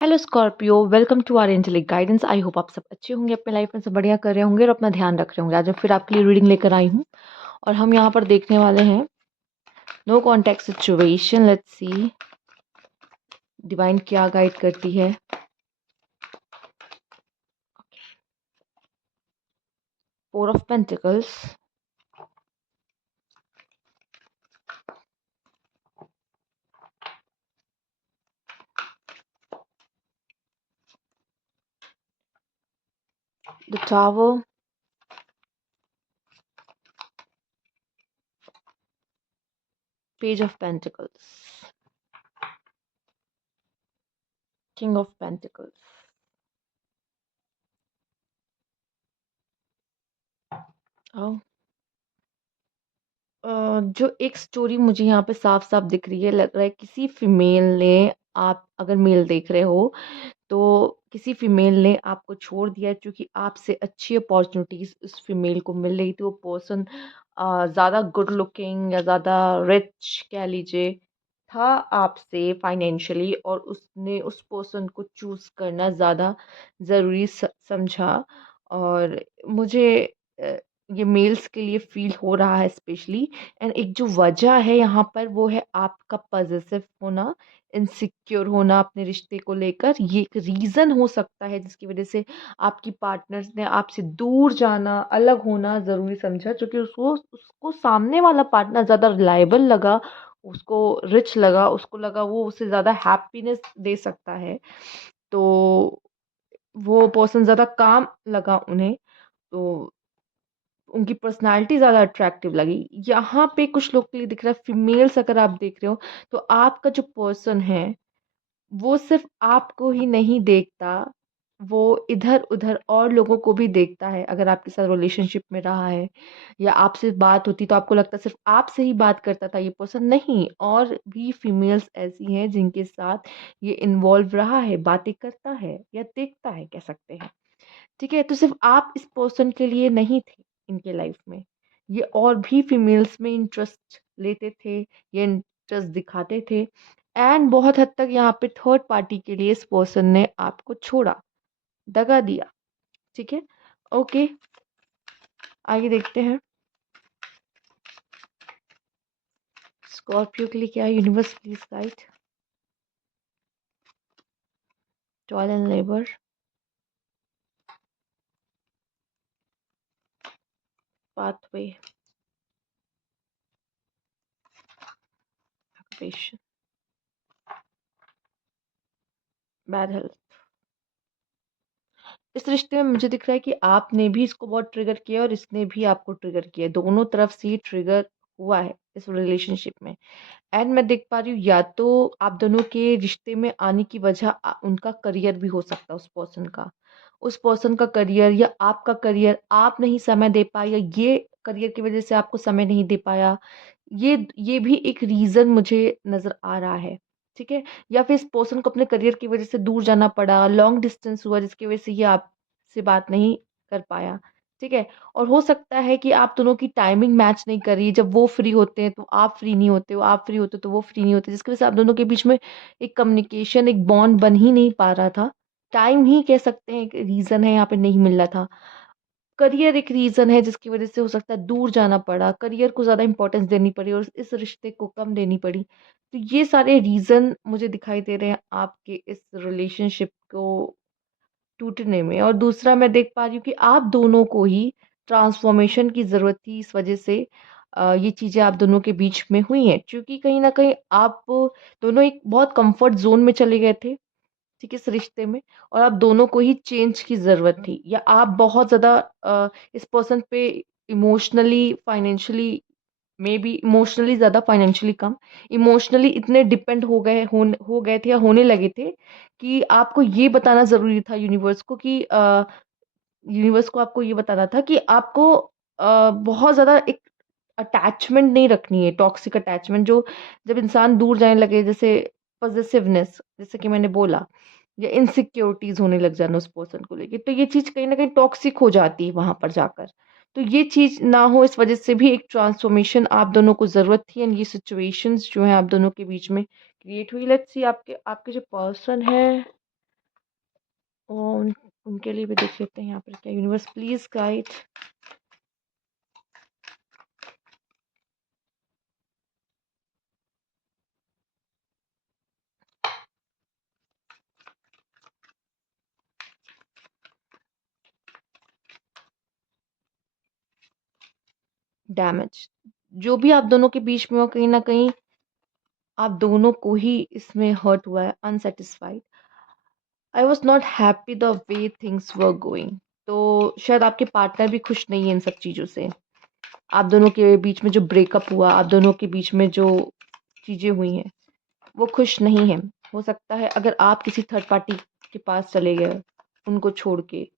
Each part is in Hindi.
Hello Scorpio, welcome to our angelic guidance. I hope आप सब अच्छे होंगे, अपने लाइफ में सब बढ़िया कर रहे होंगे और अपना ध्यान रख रहे होंगे। आज मैं फिर आपके लिए रीडिंग लेकर आई हूँ और हम यहाँ पर देखने वाले हैं no contact situation. Let's see divine क्या गाइड करती है। Four of pentacles, the tower, page of pentacles, king of pentacles. जो एक स्टोरी मुझे यहाँ पे साफ साफ दिख रही है, लग रहा है किसी फीमेल ने, आप अगर मेल देख रहे हो तो किसी फीमेल ने आपको छोड़ दिया है, क्योंकि आपसे अच्छी अपॉर्चुनिटीज उस फीमेल को मिल रही थी। वो पर्सन ज़्यादा गुड लुकिंग या ज़्यादा रिच कह लीजिए था आपसे फाइनेंशियली, और उसने उस पर्सन को चूज़ करना ज़्यादा ज़रूरी समझा। और मुझे अ, ये मेल्स के लिए फील हो रहा है स्पेशली। एंड एक जो वजह है यहाँ पर वो है आपका पॉजिटिव होना, इनसिक्योर होना अपने रिश्ते को लेकर। ये एक रीज़न हो सकता है जिसकी वजह से आपकी पार्टनर्स ने आपसे दूर जाना, अलग होना ज़रूरी समझा, क्योंकि उसको उसको सामने वाला पार्टनर ज़्यादा रिलायबल लगा, उसको रिच लगा, उसको लगा वो उसे ज़्यादा हैप्पीनेस दे सकता है। तो वो पर्सन ज़्यादा काम लगा उन्हें, तो उनकी पर्सनैलिटी ज़्यादा अट्रैक्टिव लगी। यहाँ पे कुछ लोग के लिए दिख रहा है, फीमेल्स अगर आप देख रहे हो तो आपका जो पर्सन है वो सिर्फ आपको ही नहीं देखता, वो इधर उधर और लोगों को भी देखता है। अगर आपके साथ रिलेशनशिप में रहा है या आपसे बात होती तो आपको लगता सिर्फ आपसे ही बात करता था ये पर्सन, नहीं, और भी फीमेल्स ऐसी हैं जिनके साथ ये इन्वॉल्व रहा है, बातें करता है या देखता है, कह सकते हैं। ठीक है, तो सिर्फ आप इस पर्सन के लिए नहीं थे इनके लाइफ में, ये और भी फीमेल्स में इंटरेस्ट लेते थे, ये इंटरेस्ट दिखाते थे। एंड बहुत हद तक यहाँ पे थर्ड पार्टी के लिए इस पर्सन ने आपको छोड़ा, दगा दिया। ठीक है, ओके, आगे देखते हैं स्कॉर्पियो के लिए क्या है। Universe please guide. Toil and labour, pathway, patience, bad health. इस रिश्ते में मुझे दिख रहा है कि आपने भी इसको बहुत ट्रिगर किया और इसने भी आपको ट्रिगर किया, दोनों तरफ से ही ट्रिगर हुआ है इस रिलेशनशिप में। एंड मैं देख पा रही हूँ या तो आप दोनों के रिश्ते में आने की वजह उनका करियर भी हो सकता है, उस पर्सन का करियर या आपका करियर, आप नहीं समय दे पाए या ये करियर की वजह से आपको समय नहीं दे पाया। ये भी एक रीज़न मुझे नज़र आ रहा है। ठीक है, या फिर इस पर्सन को अपने करियर की वजह से दूर जाना पड़ा, लॉन्ग डिस्टेंस हुआ जिसकी वजह से ये आपसे बात नहीं कर पाया। ठीक है, और हो सकता है कि आप दोनों की टाइमिंग मैच नहीं कर रही, जब वो फ्री होते हैं तो आप फ्री नहीं होते हो, आप फ्री होते हो तो वो फ्री नहीं होते, जिसकी वजह से आप दोनों के बीच में एक कम्युनिकेशन, एक बॉन्ड बन ही नहीं पा रहा था। टाइम ही कह सकते हैं एक रीज़न है यहाँ पे नहीं मिल रहा था। करियर एक रीज़न है जिसकी वजह से हो सकता है दूर जाना पड़ा, करियर को ज़्यादा इंपॉर्टेंस देनी पड़ी और इस रिश्ते को कम देनी पड़ी। तो ये सारे रीज़न मुझे दिखाई दे रहे हैं आपके इस रिलेशनशिप को टूटने में। और दूसरा मैं देख पा रही हूँ कि आप दोनों को ही ट्रांसफॉर्मेशन की ज़रूरत थी, इस वजह से ये चीज़ें आप दोनों के बीच में हुई हैं, क्योंकि कहीं न कहीं आप दोनों एक बहुत कम्फर्ट ज़ोन में चले गए थे, ठीक है, इस रिश्ते में। और आप दोनों को ही चेंज की ज़रूरत थी, या आप बहुत ज़्यादा इस पर्सन पे emotionally, financially, may be emotionally ज़्यादा, फाइनेंशियली कम, इमोशनली इतने डिपेंड हो गए थे या होने लगे थे कि आपको ये बताना ज़रूरी था यूनिवर्स को कि यूनिवर्स को आपको ये बताना था कि आपको बहुत ज़्यादा एक अटैचमेंट नहीं रखनी है, टॉक्सिक अटैचमेंट जो जब इंसान दूर जाने लगे, जैसे पॉसेसिवनेस, जैसे कि मैंने बोला, या इनसिक्योरिटीज़ होने लग जाना उस पर्सन को लेके, तो ये चीज़ कहीं न कहीं टॉक्सिक हो जाती है वहाँ पर जाकर। तो ये चीज़ ना हो, इस वजह से भी एक ट्रांसफॉर्मेशन आप दोनों को ज़रूरत थी, एंड ये सिचुएशंस जो हैं आप दोनों के बीच में क्रिएट हुई। लेट्स सी आपके आपके जो पर्सन है और उनके लिए भी देख लेते हैं यहाँ पर क्या यूनिवर्स प्लीज गाइड। डैमेज जो भी आप दोनों के बीच में हो, कहीं ना कहीं आप दोनों को ही इसमें हर्ट हुआ है, unsatisfied. I was not happy the way things were going. तो शायद आपके पार्टनर भी खुश नहीं है इन सब चीज़ों से। आप दोनों के बीच में जो ब्रेकअप हुआ, आप दोनों के बीच में जो चीज़ें हुई हैं, वो खुश नहीं है। हो सकता है अगर आप किसी थर्ड पार्टी के पास चले गए उनको छोड़ के,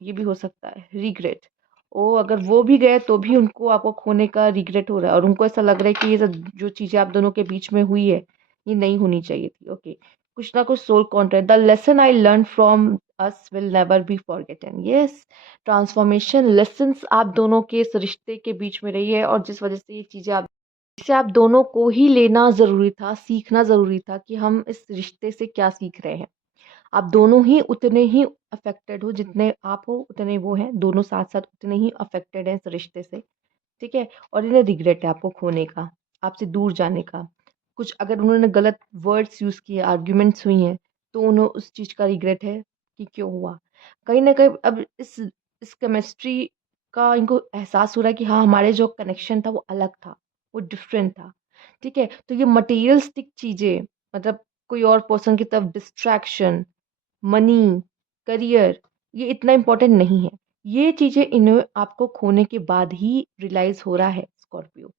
ये भी हो सकता है। रिग्रेट, ओ अगर वो भी गए तो भी उनको आपको खोने का रिग्रेट हो रहा है और उनको ऐसा लग रहा है कि ये सब जो चीज़ें आप दोनों के बीच में हुई है ये नहीं होनी चाहिए थी। ओके, कुछ ना कुछ soul contract. The lesson I learn from us will never be forgotten. Yes, transformation lessons आप दोनों के इस रिश्ते के बीच में रही है और जिस वजह से ये चीज़ें आप इसे आप दोनों को ही लेना ज़रूरी था, सीखना ज़रूरी था कि हम इस रिश्ते से क्या सीख रहे हैं। आप दोनों ही उतने ही अफेक्टेड हो, जितने आप हो उतने वो हैं, दोनों साथ-साथ उतने ही अफेक्टेड हैं इस रिश्ते से, ठीक है? और इन्हें रिग्रेट है आपको खोने का, आपसे दूर जाने का। कुछ अगर उन्होंने गलत वर्ड्स यूज़ किए, आर्ग्यूमेंट्स हुई हैं, तो उन्हें उस चीज़ का रिग्रेट है कि क्यों हुआ। कहीं न कहीं अब इस केमिस्ट्री का इनको एहसास हो रहा है कि हाँ, हमारे जो कनेक्शन था वो अलग था, वो डिफरेंट था, ठीक है? तो ये मटेरियलिस्टिक चीज़ें, मतलब कोई और पर्सन की तरफ डिस्ट्रैक्शन, मनी, करियर, ये इतना इम्पोर्टेंट नहीं है। ये चीज़ें इन्हें आपको खोने के बाद ही रियलाइज़ हो रहा है स्कॉर्पियो,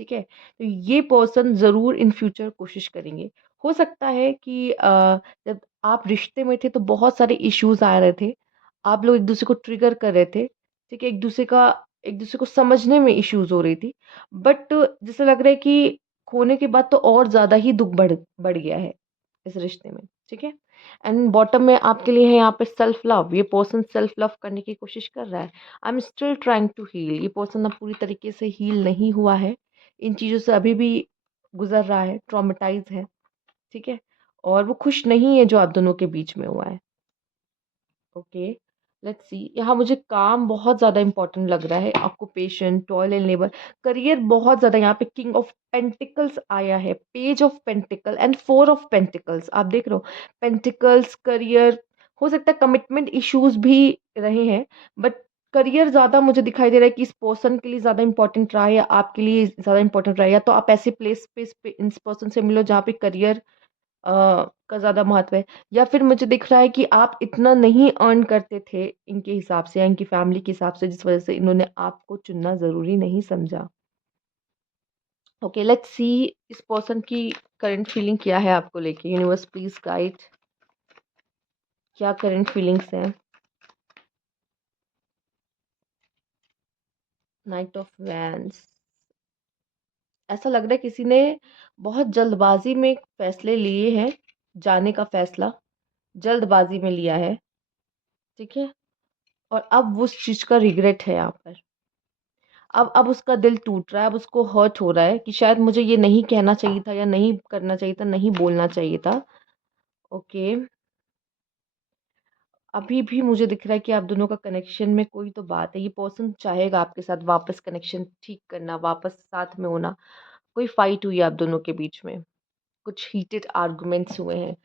ठीक है? तो ये पर्सन ज़रूर इन फ्यूचर कोशिश करेंगे। हो सकता है कि जब आप रिश्ते में थे तो बहुत सारे इश्यूज़ आ रहे थे। आप लोग एक-दूसरे को ट्रिगर कर रहे थे, ठीक है? एक-दूसरे को समझने में इश्यूज़ हो रही थी। बट जैसा लग रहा है कि खोने के बाद तो और ज़्यादा ही दुःख बढ़ बढ़ गया है इस रिश्ते में, ठीक है? एंड बॉटम में आपके लिए है यहाँ पे सेल्फ लव। ये पर्सन सेल्फ लव करने की कोशिश कर रहा है। I am still trying to heal. ये पर्सन अब पूरी तरीके से हील नहीं हुआ है। इन चीज़ों से अभी भी गुज़र रहा है, ट्रॉमेटाइज़ है, ठीक है? और वो खुश नहीं है जो आप दोनों के बीच में हुआ है। Okay, let's see. यहाँ मुझे काम बहुत ज़्यादा इम्पोर्टेंट लग रहा है। Occupation, toil and labour, career बहुत ज़्यादा। यहाँ पे किंग ऑफ पेंटिकल्स आया है, page of pentacle and four of pentacles. आप देख रहे हो, पेंटिकल्स, करियर, हो सकता है कमिटमेंट इश्यूज भी रहे हैं, बट करियर ज़्यादा मुझे दिखाई दे रहा है कि इस पर्सन के लिए ज़्यादा इंपॉर्टेंट रहा है या आपके लिए ज़्यादा इंपॉर्टेंट रहा है। या तो आप ऐसे प्लेस पे इस पर्सन से मिलो जहाँ पे करियर का ज़्यादा महत्व है, या फिर मुझे दिख रहा है कि आप इतना नहीं अर्न करते थे इनके हिसाब से या इनकी फैमिली के हिसाब से, जिस वजह से इन्होंने आपको चुनना ज़रूरी नहीं समझा। ओके, लेट्स सी इस पर्सन की करंट फीलिंग क्या है आपको लेके। यूनिवर्स प्लीज गाइड, क्या करंट फीलिंग्स हैं। नाइट ऑफ वैंड्स, ऐसा लग रहा है किसी ने बहुत जल्दबाजी में फैसले लिए हैं, जाने का फैसला जल्दबाजी में लिया है, ठीक है? और अब उस चीज़ का रिग्रेट है यहाँ पर। अब उसका दिल टूट रहा है, अब उसको हर्ट हो रहा है कि शायद मुझे ये नहीं कहना चाहिए था या नहीं करना चाहिए था, नहीं बोलना चाहिए था। ओके, अभी भी मुझे दिख रहा है कि आप दोनों का कनेक्शन में कोई तो बात है। ये पर्सन चाहेगा आपके साथ वापस कनेक्शन ठीक करना, वापस साथ में होना। कोई फाइट हुई है आप दोनों के बीच में, कुछ हीटेड आर्गुमेंट्स हुए हैं,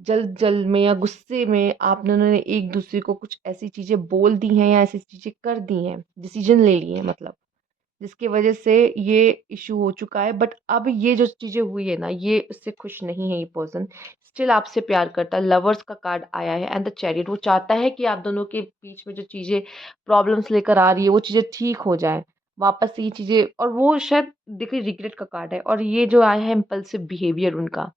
जल्द जल्द में या गुस्से में आप दोनों ने एक दूसरे को कुछ ऐसी चीज़ें बोल दी हैं या ऐसी चीज़ें कर दी हैं, डिसीजन ले लिए हैं मतलब, जिसकी वजह से ये इशू हो चुका है। बट अब ये जो चीज़ें हुई है ना, ये उससे खुश नहीं है। ये पर्सन स्टिल आपसे प्यार करता है। लवर्स का कार्ड आया है एंड द चैरियट। वो चाहता है कि आप दोनों के बीच में जो चीज़ें प्रॉब्लम्स लेकर आ रही है वो चीज़ें ठीक हो जाएं, वापस से ये चीज़ें। और वो शायद देखिए रिग्रेट का कार्ड है, और ये जो आया है इम्पल्सिव बिहेवियर उनका,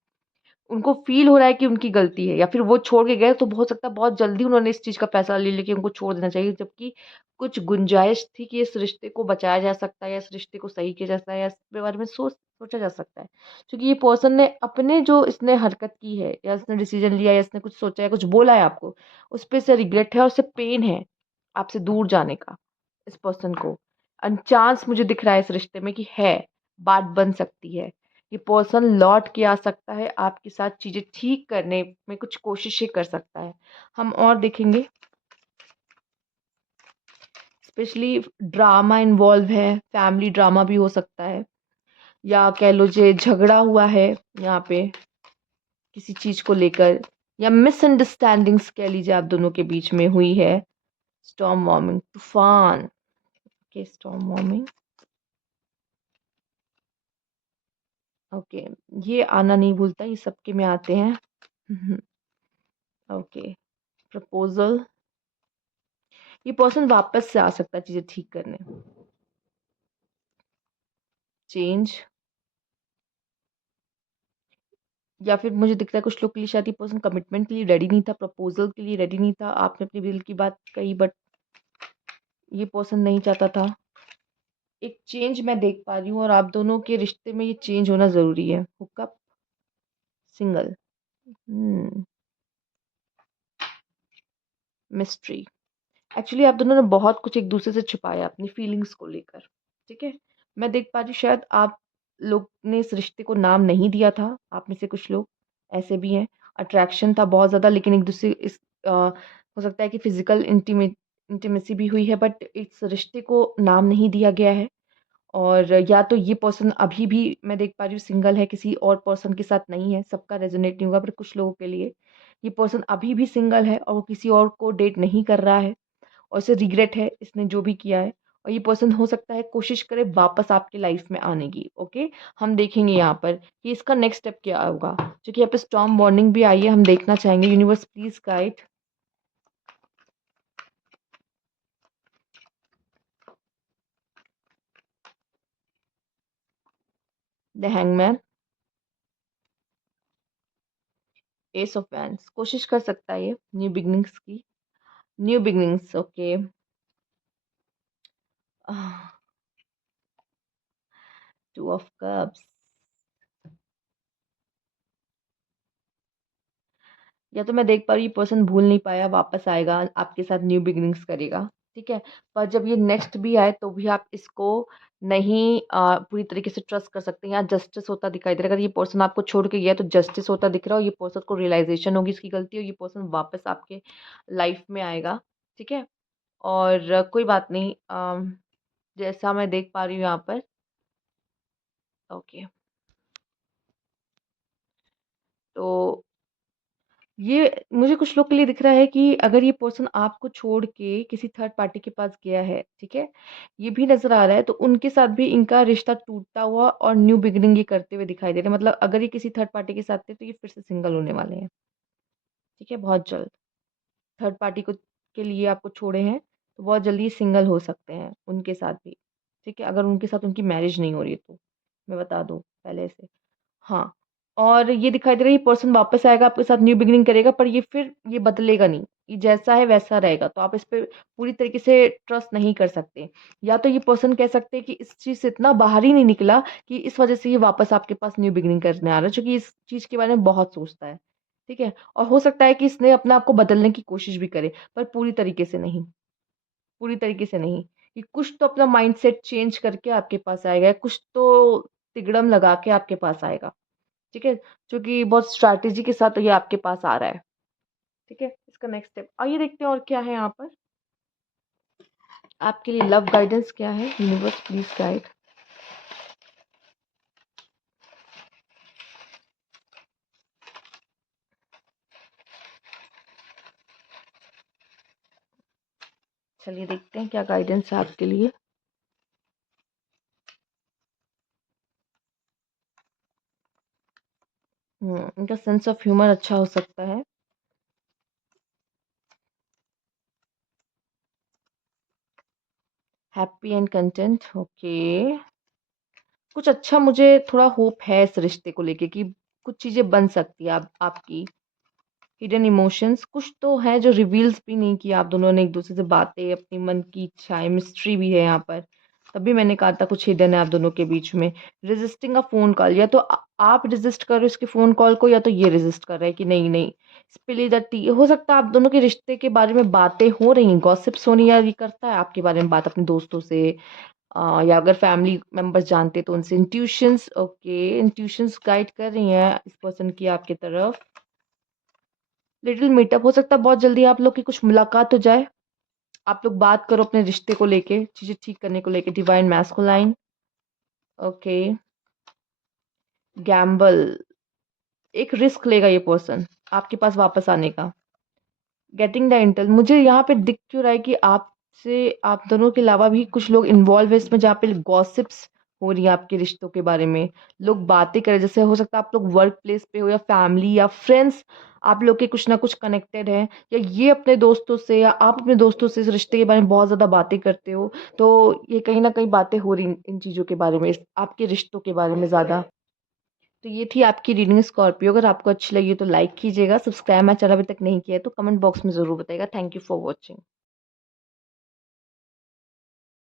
उनको फ़ील हो रहा है कि उनकी गलती है, या फिर वो छोड़ के गए तो हो सकता है बहुत जल्दी उन्होंने इस चीज़ का फ़ैसला ले लिया कि उनको छोड़ देना चाहिए, जबकि कुछ गुंजाइश थी कि इस रिश्ते को बचाया जा सकता है या इस रिश्ते को सही किया जा सकता है या इसके बारे में सोचा जा सकता है। क्योंकि ये पर्सन ने अपने जो इसने हरकत की है या इसने डिसीज़न लिया या इसने कुछ सोचा या कुछ बोला है आपको, उस पे इसे रिग्रेट है और उसे पेन है आपसे दूर जाने का, इस पर्सन को। चांस मुझे दिख रहा है इस रिश्ते में कि है, बात बन सकती है। ये पर्सन लौट के आ सकता है, आपके साथ चीज़ें ठीक करने में कुछ कोशिशें कर सकता है। हम और देखेंगे, स्पेशली ड्रामा इन्वॉल्व है, फैमिली ड्रामा भी हो सकता है, या कह लो जे झगड़ा हुआ है यहाँ पे किसी चीज़ को लेकर, या मिसअंडरस्टैंडिंग्स कह लीजिए आप दोनों के बीच में हुई है। स्टॉर्म वार्मिंग, तूफान। Okay, storm warming. ओके, ये आना नहीं भूलता, ये सबके में आते हैं। Okay, proposal. ये पर्सन वापस से आ सकता है चीजें ठीक करने। चेंज, या फिर मुझे दिख रहा है कुछ लोग के लिए शायद ये पर्सन कमिटमेंट के लिए रेडी नहीं था, प्रपोजल के लिए रेडी नहीं था। आपने अपने दिल की बात कही, बट ये पर्सन नहीं चाहता था। एक चेंज मैं देख पा रही हूँ, और आप दोनों के रिश्ते में ये चेंज होना जरूरी है। Hookup, single. मिस्ट्री। एक्चुअली आप दोनों ने बहुत कुछ एक दूसरे से छुपाया अपनी फीलिंग्स को लेकर। ठीक है, मैं देख पा रही हूँ शायद आप लोग ने इस रिश्ते को नाम नहीं दिया था। आप में से कुछ लोग ऐसे भी हैं। अट्रैक्शन था बहुत ज़्यादा, लेकिन एक दूसरे हो सकता है कि फिजिकल इंटीमेसी भी हुई है, बट इस रिश्ते को नाम नहीं दिया गया है। और या तो ये पर्सन अभी भी मैं देख पा रही हूँ सिंगल है, किसी और पर्सन के साथ नहीं है। सबका रेजोनेट नहीं होगा, पर कुछ लोगों के लिए ये पर्सन अभी भी सिंगल है और वो किसी और को डेट नहीं कर रहा है, और उसे रिग्रेट है इसने जो भी किया है। और ये पर्सन हो सकता है कोशिश करे वापस आपके लाइफ में आने की। ओके, हम देखेंगे यहाँ पर कि इसका नेक्स्ट स्टेप क्या होगा। क्योंकि यहाँ पे स्टॉर्म वार्निंग भी आई है, हम देखना चाहेंगे। Universe please guide. The hangman, S of wands. कोशिश कर सकता है ये न्यू बिगनिंग्स की। New beginnings, okay. Two of cups. या तो मैं देख पा रही हूँ ये पर्सन भूल नहीं पाया, वापस आएगा, आपके साथ न्यू बिगिनिंग्स करेगा। ठीक है, पर जब ये नेक्स्ट भी आए तो भी आप इसको नहीं पूरी तरीके से ट्रस्ट कर सकते हैं। यहाँ जस्टिस होता दिखाई दे रहा है। अगर ये पर्सन आपको छोड़ के गया तो जस्टिस होता दिख रहा है, और ये पर्सन को रियलाइजेशन होगी इसकी गलती, और ये पर्सन वापस आपके लाइफ में आएगा। ठीक है, और कोई बात नहीं। जैसा मैं देख पा रही हूँ यहाँ पर, ओके, तो ये मुझे कुछ लोग के लिए दिख रहा है कि अगर ये पर्सन आपको छोड़ के किसी थर्ड पार्टी के पास गया है, ठीक है, ये भी नज़र आ रहा है, तो उनके साथ भी इनका रिश्ता टूटता हुआ और न्यू बिगिनिंग ये करते हुए दिखाई दे रहे हैं। मतलब अगर ये किसी थर्ड पार्टी के साथ थे तो ये फिर से सिंगल होने वाले हैं। ठीक है, बहुत जल्द। थर्ड पार्टी को के लिए आपको छोड़े हैं, तो बहुत जल्दी सिंगल हो सकते हैं उनके साथ भी। ठीक है, अगर उनके साथ उनकी मैरिज नहीं हो रही है तो मैं बता दूँ पहले से। हाँ, और ये दिखाई दे रहा है ये पर्सन वापस आएगा, आपके साथ न्यू बिगिनिंग करेगा, पर ये फिर ये बदलेगा नहीं। ये जैसा है वैसा रहेगा, तो आप इस पे पूरी तरीके से ट्रस्ट नहीं कर सकते। या तो ये पर्सन कह सकते हैं कि इस चीज़ से इतना बाहर ही नहीं निकला कि इस वजह से ये वापस आपके पास न्यू बिगिनिंग करने आ रहा है, क्योंकि इस चीज़ के बारे में बहुत सोचता है। ठीक है, और हो सकता है कि इसने अपने आप को बदलने की कोशिश भी करे, पर पूरी तरीके से नहीं। पूरी तरीके से नहीं। ये कुछ तो अपना माइंडसेट चेंज करके आपके पास आएगा, कुछ तो तिगड़म लगा के आपके पास आएगा। ठीक है? जो कि बहुत स्ट्रैटेजी के साथ ये आपके पास आ रहा है। ठीक है? इसका नेक्स्ट स्टेप आइए देखते हैं और क्या है यहाँ पर। आपके लिए लव गाइडेंस क्या है? Universe please guide. चलिए देखते हैं क्या गाइडेंस है आपके लिए। इनका सेंस ऑफ ह्यूमर अच्छा हो सकता है। Happy and content, okay. कुछ अच्छा, मुझे थोड़ा होप है इस रिश्ते को लेके कि कुछ चीज़ें बन सकती है आपकी। हिडन इमोशंस कुछ तो है जो रिवील्स भी नहीं किया आप दोनों ने एक दूसरे से, बातें, अपनी मन की इच्छाएं, मिस्ट्री भी है यहाँ पर। तभी मैंने कहा था कुछ हिडन है आप दोनों के बीच में। रेजिस्टिंग अ फोन कॉल, या तो आप रेजिस्ट कर रहे हो इसके फोन कॉल को, या तो ये रेजिस्ट कर रहा है कि नहीं नहीं। स्पिली द टी, हो सकता है आप दोनों के रिश्ते के बारे में बातें हो रही हैं, गॉसिप्स हो रही हैं, या ये करता है आपके बारे में बात अपने दोस्तों से, या अगर फैमिली मेंबर्स जानते तो उनसे इंट्यूशंस, ओके, इंट्यूशंस गाइड कर रही हैं इस पर्सन की आपकी तरफ। लिटिल मीटअप हो सकता है, बहुत जल्दी आप लोग की कुछ मुलाकात हो जाए, आप लोग बात करो अपने रिश्ते को लेके, चीजें ठीक करने को लेके। Divine masculine, okay. गैम्बल, एक रिस्क लेगा ये पर्सन आपके पास वापस आने का। गेटिंग द इंटेल, मुझे यहाँ पे दिख क्यों रहा है कि आपसे, आप दोनों के अलावा भी कुछ लोग इन्वॉल्व है इसमें, जहाँ पे गॉसिप्स हो रही है आपके रिश्तों के बारे में। लोग बातें करें, जैसे हो सकता है आप लोग वर्क प्लेस पे हो या फैमिली या फ्रेंड्स, आप लोग के कुछ ना कुछ कनेक्टेड है, या ये अपने दोस्तों से या आप अपने दोस्तों से इस रिश्ते के बारे में बहुत ज्यादा बातें करते हो। तो ये कहीं ना कहीं बातें हो रही इन चीजों के बारे में, आपके रिश्तों के बारे में ज्यादा। तो ये थी आपकी रीडिंग स्कॉर्पियो। अगर आपको अच्छी लगी तो लाइक कीजिएगा, सब्सक्राइब मेरा चैनल अभी तक नहीं किया है तो कमेंट बॉक्स में ज़रूर बताइएगा। Thank you for watching.